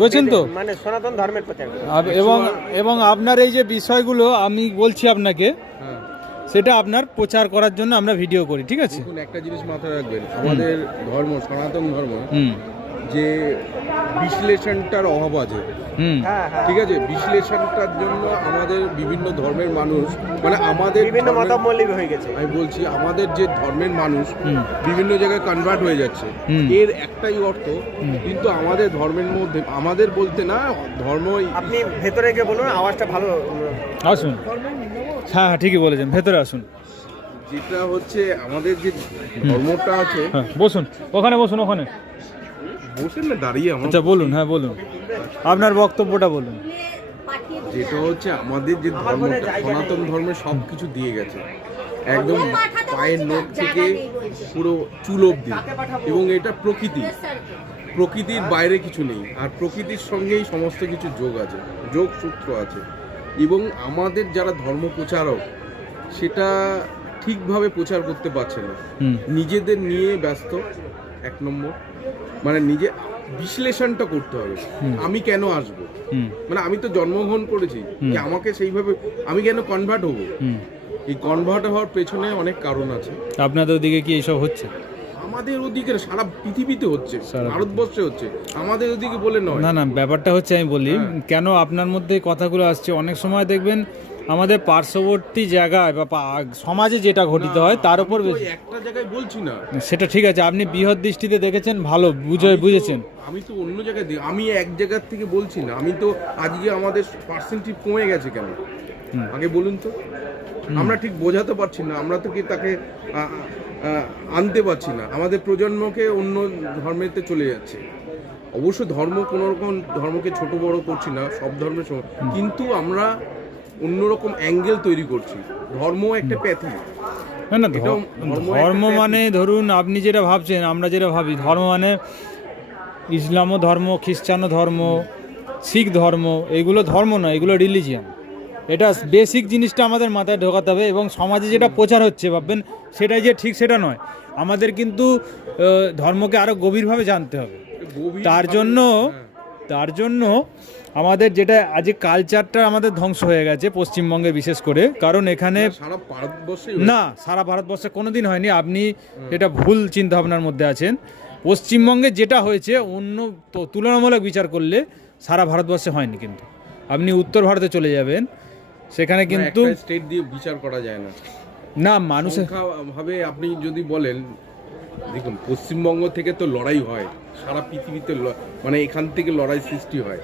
বুঝছেন তো, মানে সনাতন ধর্মের প্রচার। এবং আপনার এই যে বিষয়গুলো আমি বলছি আপনাকে, সেটা আপনার প্রচার করার জন্য আমরা ভিডিও করি, ঠিক আছে? দেখুন, একটা জিনিস মাথায় রাখবেন, আমাদের ধর্ম, সনাতন ধর্ম, যে বিশ্লেষণটার অভাব আছে, ঠিক আছে? বিশ্লেষণটার জন্য আমাদের বিভিন্ন ধর্মের মানুষ, মানে আমাদের বিভিন্ন মতাবলম্বী হয়ে গেছে। আমি বলছি, আমাদের যে ধর্মের মানুষ বিভিন্ন জায়গায় কনভার্ট হয়ে যাচ্ছে, এর একটাই অর্থ, কিন্তু আমাদের ধর্মের মধ্যে, আমাদের বলতে না, ধর্ম। আপনি ভেতরে গিয়ে বলুন, আওয়াজটা ভালো আসুন। হ্যাঁ, ঠিকই বলেছেন, ভেতরে আসুন। যেটা হচ্ছে আমাদের যে ধর্মটা আছে, বসুন ওখানে, বসুন ওখানে, বসেন না, দাঁড়িয়ে। আচ্ছা বলুন, হ্যাঁ বলুন, আপনার বক্তব্যটা বলুন। যেটা হচ্ছে আমাদের যে ধর্মটা, সনাতন ধর্মে সব কিছু দিয়ে গেছে, একদম পায়ের নখ থেকে পুরো চুল অবধি, এবং এটা প্রকৃতির বাইরে কিছু নেই, আর প্রকৃতির সঙ্গেই সমস্ত কিছু যোগ আছে, যোগসূত্র আছে। এবং আমাদের যারা ধর্ম প্রচারক, সেটা ঠিকভাবে প্রচার করতে পারছে না, নিজেদের নিয়ে ব্যস্ত। এক নম্বর, মানে নিজে বিশ্লেষণটা করতে হবে, আমি কেন আসবো, মানে আমি তো জন্মগ্রহণ করেছি, আমাকে সেইভাবে আমি কেন কনভার্ট হবো? এই কনভার্ট হওয়ার পেছনে অনেক কারণ আছে। আপনাদের ওদিকে কি এইসব হচ্ছে? আমাদের ওদিকে সারা পৃথিবীতে হচ্ছে, ভারতবর্ষে হচ্ছে, আমাদের ওদিকে বলে নয়। না, ব্যাপারটা হচ্ছে, আমি বলি কেন আপনার মধ্যে কথাগুলো আসছে। অনেক সময় দেখবেন আমাদের পার্শ্ববর্তী জায়গায় বা সমাজে যেটা ঘটিত হয় তার উপর একটা জায়গায় বলছি না, সেটা ঠিক আছে, আপনি বৃহৎ দৃষ্টিতে দেখেছেন, ভালো বুঝেছেন। আমি তো অন্য জায়গায়, আমি এক জায়গার থেকে বলছি না। আমি তো আজকে আমাদের পার্সেন্টেজ কমে গেছে কেন আগে বলুন তো? আমরা ঠিক বোঝাতে পারছি না, আমরা তো কি তাকে আনতে পারছি না, আমাদের প্রজন্মকে অন্য ধর্মেতে চলে যাচ্ছে। অবশ্য ধর্ম, কোনো রকম ধর্মকে ছোট বড় করছি না, সব ধর্মের, কিন্তু আমরা অন্যরকম অ্যাঙ্গেল তৈরি করছি। ধর্ম একটা প্যাথি না, ধর্ম মানে ধরুন আপনি যেটা ভাবছেন, আমরা যেটা ভাবি ধর্ম মানে ইসলামও ধর্ম, খ্রিস্টানও ধর্ম, শিখ ধর্ম, এগুলো ধর্ম নয়, এগুলো রিলিজিয়ান। এটা বেসিক জিনিসটা আমাদের মাথায় ঢোকাতে হবে। এবং সমাজে যেটা প্রচার হচ্ছে ভাববেন সেটাই যে ঠিক, সেটা নয়। আমাদের কিন্তু ধর্মকে আরও গভীরভাবে জানতে হবে। তার জন্য আমাদের যেটা আজকে কালচারটা আমাদের ধ্বংস হয়ে গেছে পশ্চিমবঙ্গে বিশেষ করে, কারণ এখানে সারা ভারতবর্ষে কোনোদিন হয়নি। আপনি এটা ভুল চিন্তাভাবনার মধ্যে আছেন। পশ্চিমবঙ্গে যেটা হয়েছে অন্য তুলনামূলক বিচার করলে সারা ভারতবর্ষে হয়নি। কিন্তু আপনি উত্তর ভারতে চলে যাবেন, সেখানে কিন্তু স্টেট দিয়ে বিচার করা যায় না মানুষের ভাবে। আপনি যদি বলেন, দেখুন, পশ্চিমবঙ্গ থেকে তো লড়াই হয় সারা পৃথিবীতে, মানে এখান থেকে লড়াই সৃষ্টি হয়,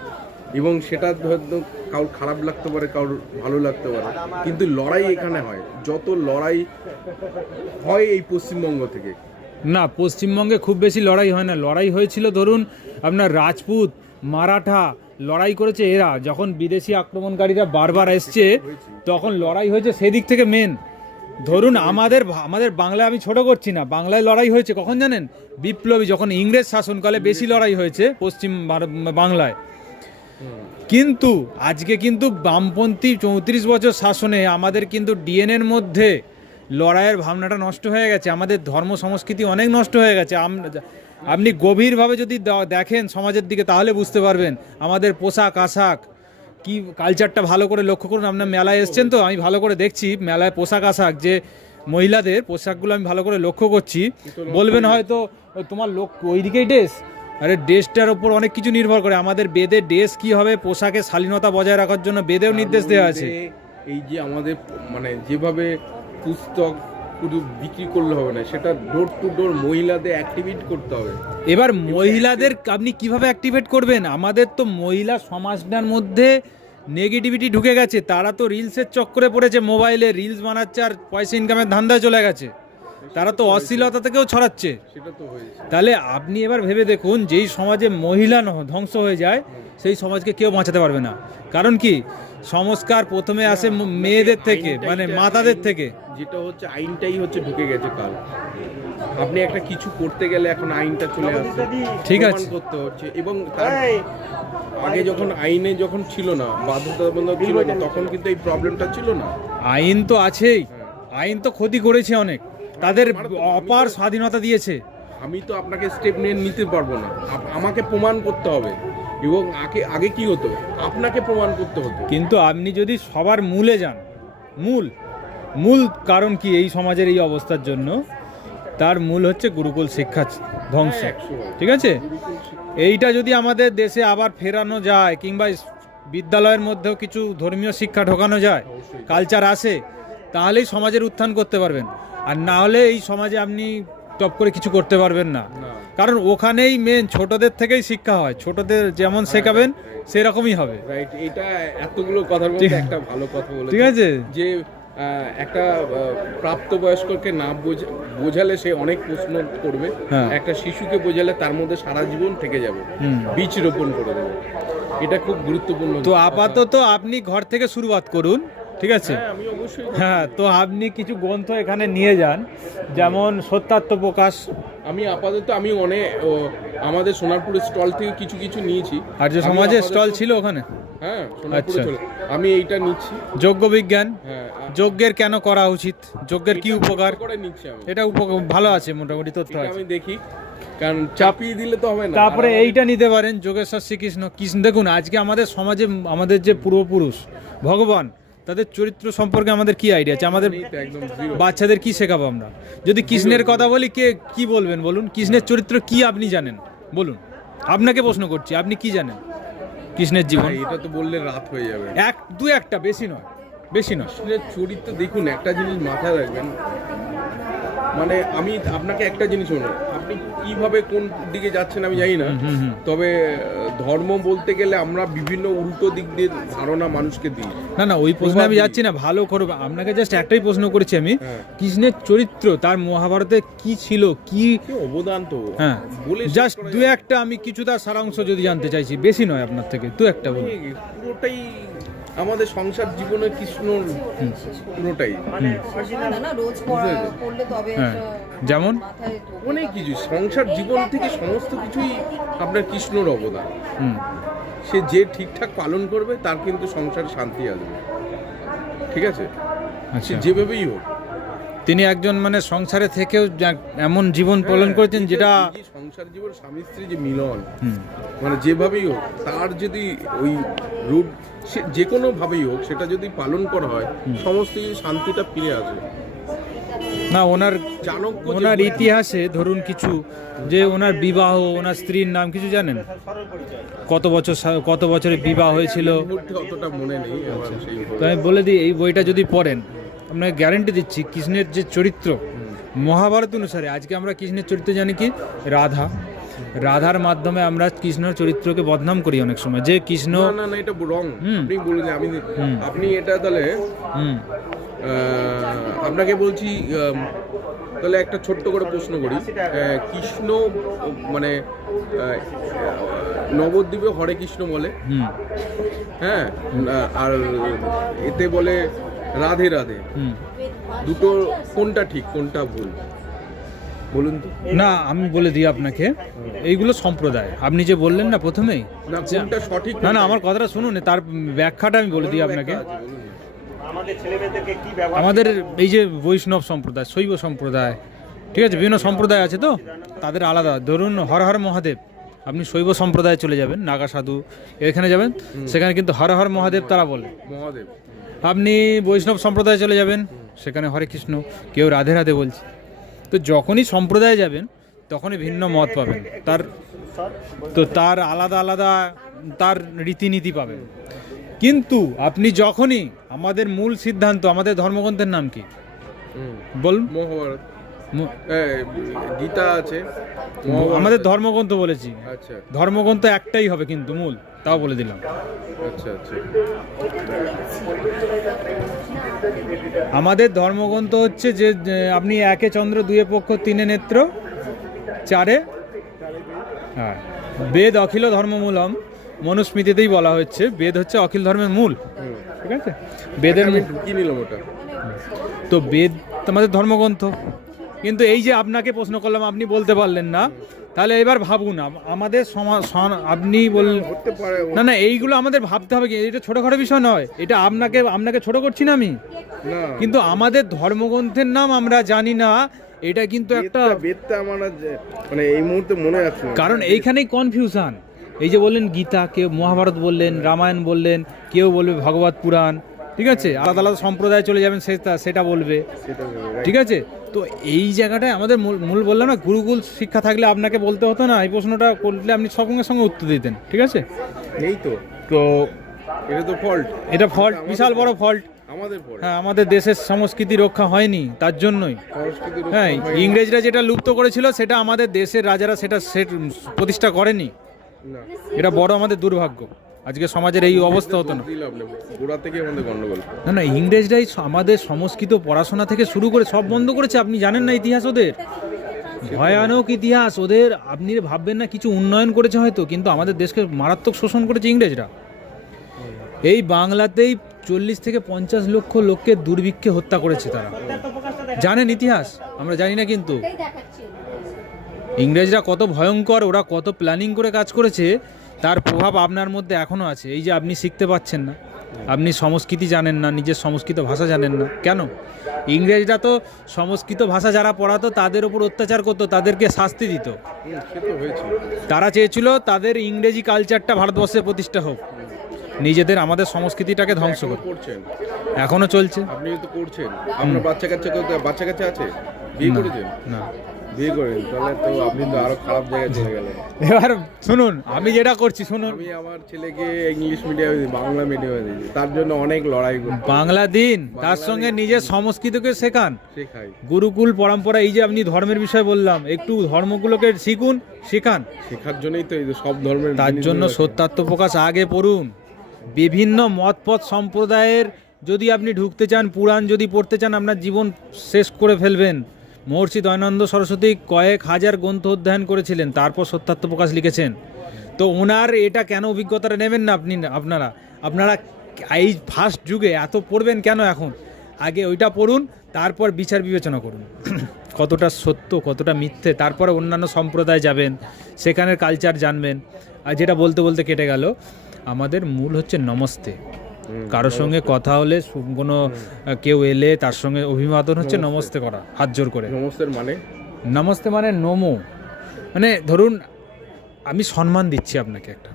এবং সেটা হয়তো কারোর খারাপ লাগতে পারে, কারোর ভালো লাগতে পারে, কিন্তু লড়াই এখানে হয়। যত লড়াই হয় এই পশ্চিমবঙ্গ থেকে। না, পশ্চিমবঙ্গে খুব বেশি লড়াই হয় না। লড়াই হয়েছিল ধরুন আপনার রাজপুত, মারাঠা লড়াই করেছে। এরা যখন বিদেশি আক্রমণকারীরা বারবার এসছে, তখন লড়াই হয়েছে সেদিক থেকে মেন। ধরুন আমাদের বাংলায়, আমি ছোট করছি না, বাংলায় লড়াই হয়েছে কখন জানেন? বিপ্লবী, যখন ইংরেজ শাসনকালে বেশি লড়াই হয়েছে পশ্চিম বাংলায়। কিন্তু আজকে কিন্তু বামপন্থী 34 বছর শাসনে আমাদের কিন্তু ডিএনএর মধ্যে লড়াইয়ের ভাবনাটা নষ্ট হয়ে গেছে। আমাদের ধর্ম সংস্কৃতি অনেক নষ্ট হয়ে গেছে। আপনি গভীরভাবে যদি দেখেন সমাজের দিকে, তাহলে বুঝতে পারবেন। আমাদের পোশাক আশাক কি, কালচারটা ভালো করে লক্ষ্য করুন। আপনার মেলায় এসছেন তো, আমি ভালো করে দেখছি মেলায় পোশাক আশাক, যে মহিলাদের পোশাকগুলো আমি ভালো করে লক্ষ্য করছি। বলবেন হয়তো তোমার ওই দিকেই ড্রেস, আরে ড্রেসটার ওপর অনেক কিছু নির্ভর করে। আমাদের বেদে ড্রেস কি হবে, পোশাকের শালীনতা বজায় রাখার জন্য বেদেও নির্দেশ দেওয়া আছে। এই যে আমাদের মানে যেভাবে পুস্তক শুধু বিক্রি করলে হবে না, সেটা ডোর টু ডোর মহিলাদের অ্যাক্টিভেট করতে হবে। এবার মহিলাদের আপনি কিভাবে অ্যাক্টিভেট করবেন? আমাদের তো মহিলা সমাজটার মধ্যে নেগেটিভিটি ঢুকে গেছে। তারা তো রিলসের চক্করে পড়েছে, মোবাইলে রিলস বানাচ্ছে আর পয়সা ইনকামের ধান্দায় চলে গেছে। তারা তো অশ্লীলতা থেকেও ছড়াচ্ছে। তাহলে আপনি এবার ভেবে দেখুন, যেই সমাজে মহিলা ধ্বংস হয়ে যায় সেই সমাজকে কেউ বাঁচাতে পারবে না। কারণ কি, সংস্কার প্রথমে আসে মেয়েদের থেকে, মানে মাতাদের থেকে। যেটা হচ্ছে আইনটাই হচ্ছে ঢুকে গেছে কাল। আপনি একটা কিছু করতে গেলে এখন আইনটা চলে আসছে, ঠিক আছে, করতে হচ্ছে। এবং আগে যখন আইনে যখন ছিল না, বাধ্যতামূলক ছিল না, তখন কিন্তু এই প্রবলেমটা ছিল না। আইন তো আছেই, আইন তো ক্ষতি করেছে অনেক, তাদের অপার স্বাধীনতা দিয়েছে। আমি তো আপনাকে স্টেপ নিয়ে নিতে পারবো না, আমাকে প্রমাণ করতে হবে। এবং আগে আগে কি হতো, আপনাকে প্রমাণ করতে হতো। কিন্তু আপনি যদি সবার মূলে যান, মূল মূল কারণ কি এই সমাজের এই অবস্থার জন্য, তার মূল হচ্ছে গুরুকুল শিক্ষা ধ্বংস। ঠিক আছে, এইটা যদি আমাদের দেশে আবার ফেরানো যায়, কিংবা বিদ্যালয়ের মধ্যেও কিছু ধর্মীয় শিক্ষা ঢোকানো যায়, কালচার আসে, তাহলেই সমাজের উত্থান করতে পারবেন। আর না হলে এই সমাজে আপনি টপ করে কিছু করতে পারবেন না। কারণ ওখানেই মেন ছোটদের থেকেই শিক্ষা হয়, ছোটদের যেমন শেখাবেন সেরকমই হবে। রাইট, এটা এতগুলো কথার মধ্যে একটা ভালো কথা বলেছে। ঠিক আছে, যে একটা প্রাপ্তবয়স্ককে না বোঝালে সে অনেক প্রশ্ন করবে, একটা শিশুকে বোঝালে তার মধ্যে সারা জীবন থেকে যাবে, বীজ রোপণ করে দেবে। এটা খুব গুরুত্বপূর্ণ। তো আপাতত আপনি ঘর থেকে শুরুয়াত করুন, ঠিক আছে? আমি অবশ্যই। হ্যাঁ, তো আপনি কিছু গ্রন্থ এখানে নিয়ে যান, যেমন সত্যাত্মপ্রকাশ। আমি আপাতত অনেক আমাদের সোনারপুরের স্টল থেকে কিছু কিছু নিয়েছি। আর্য সমাজের স্টল ছিল ওখানে। হ্যাঁ, সোনারপুরে আচ্ছা। আমি এইটা নিচ্ছি, যজ্ঞ বিজ্ঞান। হ্যাঁ, যজ্ঞের কেন করা উচিত, যজ্ঞের কি উপকার, করে নিচ্ছি আমি। এটা ভালো আছে, মোটামুটি তথ্য এটা আছে। আমি দেখি, কারণ চাপিয়ে দিলে তো হবে না। তারপরে এইটা নিতে পারেন, যোগেশ্বর শ্রীকৃষ্ণ। কৃষ্ণ, দেখুন আজকে আমাদের সমাজে আমাদের যে পূর্বপুরুষ ভগবান, তাদের চরিত্র সম্পর্কে আমাদের কি আইডিয়া আছে? আমাদের একদম zero। বাচ্চাদের কি শেখাবো আমরা? যদি কৃষ্ণের কথা বলি, কে কি বলবেন বলুন? কৃষ্ণের চরিত্র কি আপনি জানেন বলুন? আপনাকে প্রশ্ন করছি, আপনি কি জানেন কৃষ্ণের জীবন? এটা তো বললে রাত হয়ে যাবে। একটা, বেশি নয়, বেশি নয়। কৃষ্ণের চরিত্র দেখুন, একটা জিনিস মাথায় রাখবেন, মানে আমি আপনাকে একটা জিনিস বলবো, আপনি কিভাবে কোন দিকে যাচ্ছেন আমি জানি না, তবে ধর্ম বলতে গেলে আমরা বিভিন্ন উল্টো দিক দিয়ে ধারণা মানুষকে দিই। না, ওই প্রশ্নে আমি যাচ্ছি না, ভালো করবো। আপনাকে জাস্ট একটাই প্রশ্ন করেছি আমি, কৃষ্ণের চরিত্র তার মহাভারতে কি ছিল, কি অবদান, তো হ্যাঁ বলে জাস্ট দু একটা আমি কিছু তার সারাংশ যদি জানতে চাইছি, বেশি নয় আপনার থেকে, দু একটা বলুন। পুরোটাই আমাদের সংসার জীবনে কৃষ্ণ, পুরোটাই হ্যাঁ, যেমন অনেক কিছু সংসার জীবন থেকে সমস্ত কিছুই আপনার কৃষ্ণর অবদান। সে যে ঠিকঠাক পালন করবে তার কিন্তু সংসারে শান্তি আসবে। ঠিক আছে, সে যেভাবেই হোক, তিনি একজন মানে সংসারে থেকেও এমন জীবন পালন করেছেন যেটা সংসার জীবন, স্বামী স্ত্রী যে মিলন, মানে যেভাবেই হোক তার যদি ওই রূপ, সে যে কোনো ভাবেই হোক সেটা যদি পালন করা হয়, সমস্ত শান্তিটা ফিরে আসবে। না, ওনার ইতিহাসে ধরুন কিছু, যে ওনার বিবাহ, ওনার স্ত্রীর নাম কিছু জানেন? কত বছরে বিবাহ হয়েছিল? অতটা মনে নেই। তো আমি বলে দিই, এই বইটা যদি পড়েন, আপনাকে গ্যারান্টি দিচ্ছি কৃষ্ণের যে চরিত্র মহাভারত অনুসারে, আজকে আমরা কৃষ্ণের চরিত্র জানি কি রাধার মাধ্যমে আমরা কৃষ্ণের চরিত্রকে বদনাম করি অনেক সময়, যে কৃষ্ণ না এটা রং। আপনি বলেন, আপনি এটা তাহলে আপনাকে বলছি, তাহলে একটা ছোট্ট করে প্রশ্ন করি। কৃষ্ণ মানে নবদ্বীপে হরে কৃষ্ণ বলে, হ্যাঁ, আর এতে বলে রাধে রাধে, দুটো কোনটা ঠিক কোনটা ভুল বলুন তো? না, আমি বলে দিই আপনাকে, এইগুলো সম্প্রদায়। আপনি যে বললেন না প্রথমেই, না কোনটা সঠিক, না আমার কথাটা শুনুন, তার ব্যাখ্যাটা আমি বলে দিই আপনাকে। আমাদের এই যে বৈষ্ণব সম্প্রদায়, শৈব সম্প্রদায়, ঠিক আছে, বিভিন্ন সম্প্রদায় আছে, তো তাদের আলাদা। ধরুন হর হর মহাদেব, আপনি শৈব সম্প্রদায়ে চলে যাবেন, নাগা সাধু এখানে যাবেন, সেখানে কিন্তু হর হর মহাদেব তারা বলে। মহাদেব। আপনি বৈষ্ণব সম্প্রদায়ে চলে যাবেন, সেখানে হরে কৃষ্ণ, কেউ রাধে রাধে বলছে। তো যখনই সম্প্রদায়ে যাবেন তখনই ভিন্ন মত পাবেন, তার আলাদা আলাদা তার রীতিনীতি পাবেন। কিন্তু আপনি যখনই, আমাদের মূল সিদ্ধান্ত, আমাদের ধর্মগ্রন্থের নাম কি বলুন? মহাভারত, গীতা আছে, আমাদের ধর্মগ্রন্থ বলেছি। আচ্ছা, ধর্মগ্রন্থ একটাই হবে কিন্তু মূল, তাও বলে দিলাম। আচ্ছা আচ্ছা, আমাদের ধর্মগ্রন্থ হচ্ছে যে আপনি একে চন্দ্র, দুয়ে পক্ষ, তিনে নেত্র, চারে হ্যাঁ, বেদ অখিল ধর্মমূলম, মনুস্মৃতিতেই বলা হচ্ছে বেদ হচ্ছে অখিল ধর্মের মূল। ঠিক আছে, বেদের কি নিলাম ওটা, তো বেদ আমাদের ধর্মগ্রন্থ। কিন্তু এই যে আপনাকে প্রশ্ন করলাম, আপনি বলতে পারলেন না, তাহলে এবার ভাবুন, আমাদের আপনি বললেন না, এইগুলো আমাদের ভাবতে হবে কি, এটা ছোটখাটো বিষয় নয়, এটা আপনাকে ছোট করছি না আমি, কিন্তু আমাদের ধর্মগ্রন্থের নাম আমরা জানি না, এটা কিন্তু একটা বেদটা আমার মানে এই মুহূর্তে মনে আছে, কারণ এইখানেই কনফিউশন। এই যে বললেন গীতা, কেউ মহাভারত বললেন, রামায়ণ বললেন, কেউ বলবে ভগবত পুরাণ, ঠিক আছে, আলাদা আলাদা সম্প্রদায়ে চলে যাবেন সেটা বলবে, ঠিক আছে। তো এই জায়গাটায় আমাদের মূল বললাম না, গুরুকুল শিক্ষা থাকলে আপনাকে বলতে হতো না, এই প্রশ্নটা করলে আপনি সঙ্গে সঙ্গে উত্তর দিতেন, ঠিক আছে। এই তো এটা তো ফল্ট, এটা ফল্ট, বিশাল বড় ফল্ট আমাদের পরে। হ্যাঁ, আমাদের দেশের সংস্কৃতি রক্ষা হয়নি তার জন্যই। হ্যাঁ, ইংরেজরা যেটা লুপ্ত করেছিল সেটা আমাদের দেশের রাজারা সেটা প্রতিষ্ঠা করেনি। এটা বড় আমাদের দুর্ভাগ্য, আজকে সমাজের এই অবস্থা হতো না। গোড়া থেকে আমাদের গন্ডগোল। না, ইংরেজরাই আমাদের সংস্কৃত পড়াশোনা থেকে শুরু করে সব বন্ধ করেছে। আপনি জানেন না ইতিহাস ওদের, ভয়ানক ইতিহাস ওদের। আপনি ভাববেন না কিছু উন্নয়ন করেছে হয়তো, কিন্তু আমাদের দেশকে মারাত্মক শোষণ করেছে ইংরেজরা। এই বাংলাতেই 40 থেকে 50 লক্ষ লোককে দুর্ভিক্ষে হত্যা করেছে তারা, জানেন ইতিহাস, আমরা জানি না। কিন্তু ইংরেজরা কত ভয়ঙ্কর, ওরা কত প্ল্যানিং করে কাজ করেছে, তার প্রভাব আপনার মধ্যে এখনও আছে। এই যে আপনি শিখতে পাচ্ছেন না, আপনি সংস্কৃতি জানেন না, নিজের সংস্কৃত ভাষা জানেন না কেন? ইংরেজরা তো সংস্কৃত ভাষা যারা পড়াতো তাদের উপর অত্যাচার করতো, তাদেরকে শাস্তি দিত। তারা চেয়েছিল তাদের ইংরেজি কালচারটা ভারতবর্ষে প্রতিষ্ঠা হোক, নিজেদের আমাদের সংস্কৃতিটাকে ধ্বংস করছেন। এখনো চলছে। আপনি তো করছেন, আপনার বাচ্চা কাচ্চা আছে, বিয়ে করেছেন? না, বিয়ে করেন, তাহলে তো আপনি তো আরো খারাপ জায়গায় চলে গেলেন। এবার শুনুন, আমি যেটা করছি শুনুন, আমি আমার ছেলেকে ইংলিশ মিডিয়ামে বাংলা মিডিয়ামে দিয়েছি, তার জন্য অনেক লড়াই করি। বাংলা দিন, তার সঙ্গে নিজের সংস্কৃতিকে শেখান, গুরুকুল পরম্পরা। এই যে আপনি ধর্মের বিষয় বললাম, একটু ধর্মগুলোকে শিখুন, শেখান। শেখার জন্যই তো এই সব ধর্মের, তার জন্য সত্যার্থ প্রকাশ আগে পড়ুন। বিভিন্ন মতপথ সম্প্রদায়ের যদি আপনি ঢুকতে চান, পুরাণ যদি পড়তে চান, আপনার জীবন শেষ করে ফেলবেন। মহর্ষি দয়ানন্দ সরস্বতী কয়েক হাজার গ্রন্থ অধ্যয়ন করেছিলেন, তারপর সত্যার্থ প্রকাশ লিখেছেন। তো ওনার এটা কেন অভিজ্ঞতাটা নেবেন না আপনারা এই ফার্স্ট যুগে এত পড়বেন কেন এখন? আগে ওইটা পড়ুন, তারপর বিচার বিবেচনা করুন কতটা সত্য কতটা মিথ্যে, তারপরে অন্যান্য সম্প্রদায় যাবেন, সেখানের কালচার জানবেন। আর যেটা বলতে বলতে কেটে গেল, আমাদের মূল হচ্ছে নমস্তে। কারোর সঙ্গে কথা হলে, কোনো কেউ এলে তার সঙ্গে অভিবাদন হচ্ছে নমস্তে করা, হাত জোর করে। নমস্তে মানে নমো, মানে ধরুন আমি সম্মান দিচ্ছি আপনাকে একটা,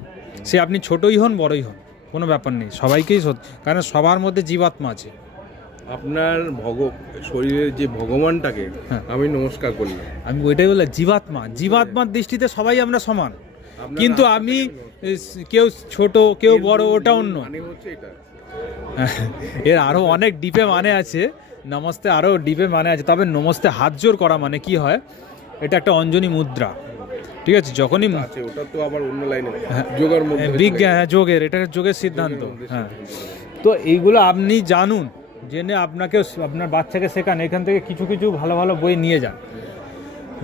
সে আপনি ছোটই হন বড়ই হন, কোনো ব্যাপার নেই, সবাইকেই, কারণ সবার মধ্যে জীবাত্মা আছে। আপনার শরীরের যে ভগবানটাকে আমি নমস্কার করলাম, আমি ওইটাই বললাম, জীবাত্মার দৃষ্টিতে সবাই আমরা সমান, কিন্তু আমি কেউ ছোট কেউ বড় ওটা অন্য। এর আরো অনেক ডিপে মানে আছে, নমস্তে আরো ডিপে মানে আছে। তবে নমস্তে হাত জোর করা মানে কি হয়, এটা একটা অঞ্জনী মুদ্রা, ঠিক আছে। যখনই ওটা তো আবার অন্য লাইনে যোগের মধ্যে বিজ্ঞান, যোগের, এটা যোগের সিদ্ধান্ত। হ্যাঁ, তো এইগুলো আপনি জানুন, জেনে আপনাকে আপনার বাচ্চাকে শেখান। এখান থেকে কিছু কিছু ভালো ভালো বই নিয়ে যান,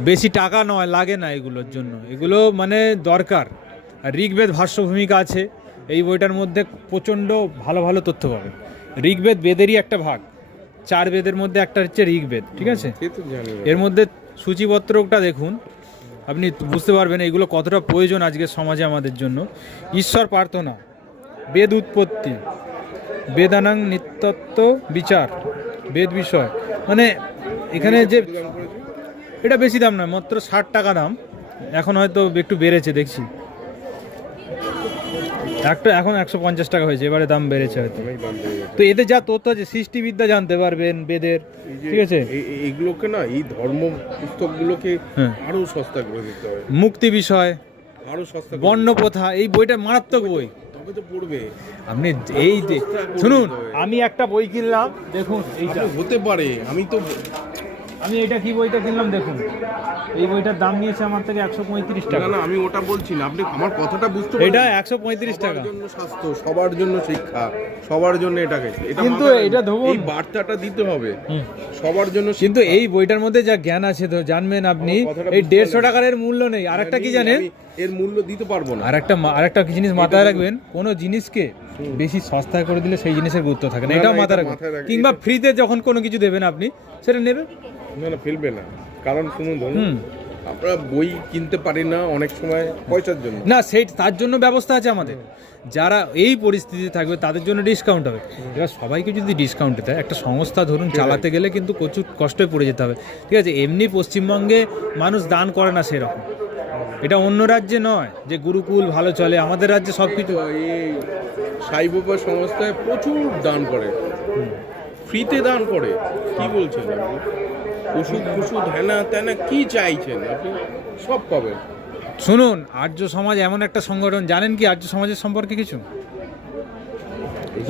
বেশি টাকা নয়, লাগে না এগুলোর জন্য, এগুলো মানে দরকার। আর ঋগ্বেদ ভাষ্য ভূমিকা আছে এই বইটার মধ্যে, প্রচণ্ড ভালো ভালো তথ্য পাবেন। ঋগ্বেদ বেদেরই একটা ভাগ, 4 বেদের মধ্যে একটা হচ্ছে ঋগ্বেদ, ঠিক আছে। এর মধ্যে সূচিপত্রটা দেখুন, আপনি বুঝতে পারবেন এগুলো কতটা প্রয়োজন আজকের সমাজে আমাদের জন্য। ঈশ্বর প্রার্থনা, বেদ উৎপত্তি, বেদানাং নিত্যত্ব বিচার, বেদ বিষয়, মানে এখানে যে এটা বেশি দাম নয়, মাত্র 60 টাকা দাম। এখন হয়তো একটু বেড়েছে দেখছি, এখন 150 টাকা হয়েছে, এবারে দাম বেড়েছে হয়তো। তো এতে যা তথ্য আছে, সৃষ্টিবিদ্যা জানতে পারবেন বেদের, ঠিক আছে। এইগুলোকে না, এই ধর্ম পুস্তকগুলোকে আরো সস্তা করে দিতে হবে। মুক্তি বিষয়, আরো সস্তা, বর্ণ প্রথা, এই বইটা মারাত্মক বই, তবে তো পড়বে। আপনি এই যে শুনুন, আমি একটা বই কিনলাম, দেখুন এইটা হতে পারে, আমি এটা কি বইটা কিনলাম দেখুন, এই বইটার দাম নিয়েছে আমার থেকে 135 টাকা। না, আমি ওটা বলছি না, আপনি আমার কথাটা বুঝতে পারছেন। এটা 135 টাকা। সবার জন্য স্বাস্থ্য, সবার জন্য শিক্ষা, সবার জন্য এটাকে, কিন্তু এটা ধরুন এই বার্তাটা দিতে হবে সবার জন্য। কিন্তু এই বইটার মধ্যে যা জ্ঞান আছে তো জানবেন আপনি, এই 150 টাকার এর মূল্য নেই। আরেকটা কি জানেন, এর মূল্য দিতে পারবো না। আরেকটা জিনিস মাথায় রাখবেন, কোনো জিনিসকে বেশি সস্তায় করে দিলে সেই জিনিসের গুরুত্ব থাকে না, এটাও মাথায় রাখবেন। কিংবা ফ্রিতে যখন কোনো কিছু দেবেন আপনি, সেটা নেবেন না, ফেলবে না। কারণ শুনুন, ধরুন আমরা বই কিনতে পারি না অনেক সময় পয়সার জন্য, না তার জন্য ব্যবস্থা আছে আমাদের। যারা এই পরিস্থিতিতে থাকবে তাদের জন্য ডিসকাউন্ট হবে। এবার সবাইকে যদি ডিসকাউন্ট দেয়, একটা সংস্থা ধরুন চালাতে গেলে কিন্তু প্রচুর কষ্টে পড়ে যেতে হবে, ঠিক আছে। এমনি পশ্চিমবঙ্গে মানুষ দান করে না সেরকম, এটা অন্য রাজ্যে নয় যে গুরুকুল ভালো চলে, আমাদের রাজ্যে সব কিছু। এই সাই বাবা সংস্থায় প্রচুর দান করে, ফ্রিতে দান করে। কি বলছেন আপনি? ওষুধ ফষুধ হ্যানা ত্যানা কি চাইছেন আপনি, সব পাবেন। শুনুন, আর্য সমাজ এমন একটা সংগঠন, জানেন কি আর্য সমাজের সম্পর্কে কিছু?